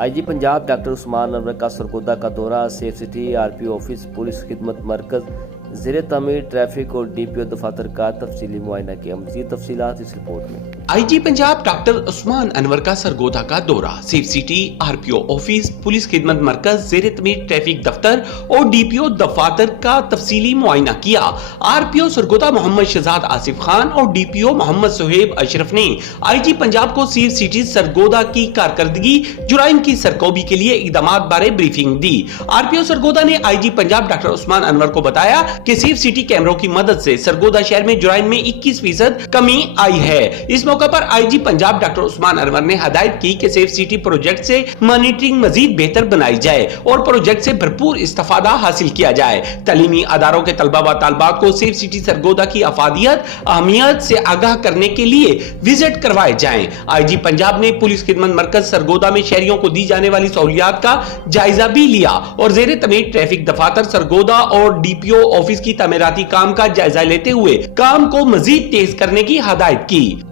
आई जी Punjab doctor Usman Anwar का सरगोदा का दौरा, safe city RPO office, police खिदमत मरकज, ज़ेरे तमीर ट्रैफिक और डीपीओ दफातर का तफसीली मुआयना किया। मज़ीद तफसीलात इस रिपोर्ट में। आईजी पंजाब डॉक्टर उस्मान अनवर का सरगोदा का दौरा, safe city RPO office, police खिदमत मरकज, ज़ेरे तमीर ट्रैफिक दफ्तर और डीपीओ दफातर का तफसीली मुआयना किया। आरपीओ सरगोदा मोहम्मद शहजाद आसिफ खान और डीपीओ मोहम्मद सुहेब अशरफ ने आईजी पंजाब को सेफ सिटी सरगोदा की कारकर्दगी, जुराइम की सरकोबी के लिए इकदामात बारे ब्रीफिंग दी। आरपीओ सरगोदा ने आईजी पंजाब डॉक्टर उस्मान अनवर को बताया कि सेफ सिटी कैमरों की मदद से सरगोदा शहर में जुराइम में 21% कमी आई है। इस मौके पर आईजी पंजाब डॉक्टर उस्मान अनवर ने हदायत की कि सेफ सिटी प्रोजेक्ट से मॉनिटरिंग मजीद बेहतर बनाई जाए और प्रोजेक्ट से भरपूर इस्तेफादा हासिल किया जाए। तालीमी अदारों के तलबा व तालबात को सेफ सिटी सरगोदा की अफादियत अहमियत से आगाह करने के लिए विजिट करवाए जाएं। आईजी पंजाब ने पुलिस खिदमत मरकज सरगोदा में शहरियों को दी जाने वाली सहूलियात का जायजा भी लिया और ज़ेरे तमीर ट्रैफिक दफातर सरगोदा और डीपीओ ऑफिस की तामीराती काम का जायजा लेते हुए काम को मजीद तेज करने की हदायत की।